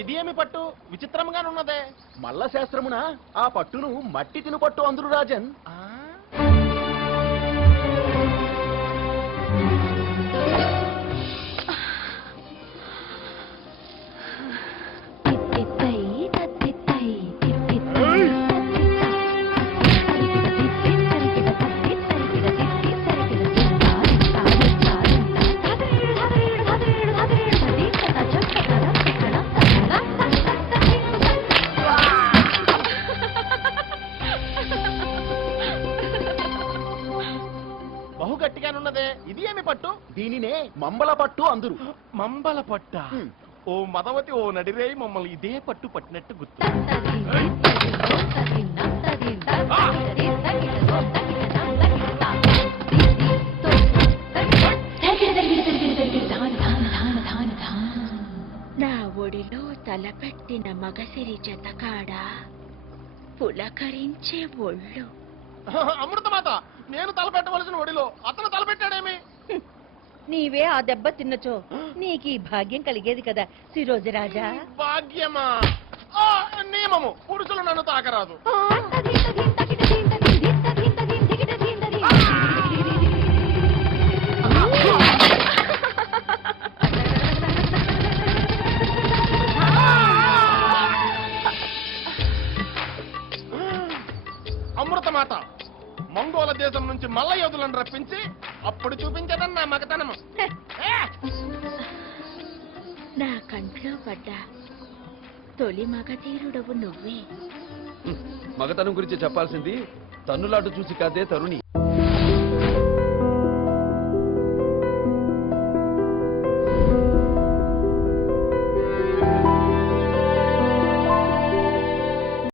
ఇది ఏమి పట్టు విచిత్రంగానున్నదే? మల్ల శాస్త్రమున ఆ పట్టును మట్టి తిను పట్టు అందురు రాజన్. బహు గట్టిగానున్నదే. ఇది ఏమి పట్టు? దీనినే మంబల పట్టు అందురు. మంబల పట్ట. ఓ మదవతి, ఓ నడిరేయి మమ్మల్ని ఇదే పట్టు పట్టినట్టు గుర్తు. నా ఒడిలో తలపెట్టిన మగసిరి జతకాడ పులకరించే ఒళ్ళు. అమృతమాత, నేను తలపెట్టవలసిన ఒడిలో అతను తలపెట్టాడేమి? నీవే ఆ దెబ్బ తిన్నచో నీకీ భాగ్యం కలిగేది కదా శిరోజరాజా. భాగ్యమా? నియమము, పురుషులు నన్ను తాకరాదు. అమృతమాత, మంగోల దేశం నుంచి మల్ల యోధులను రప్పించి అప్పుడు చూపించడం నా మగతనము. నా కంట్లో పడ్డా తొలి మగధీరుడవు నువ్వే. మగతనం గురించి చెప్పాల్సింది తన్నులాట చూసి కాదే తరుణి.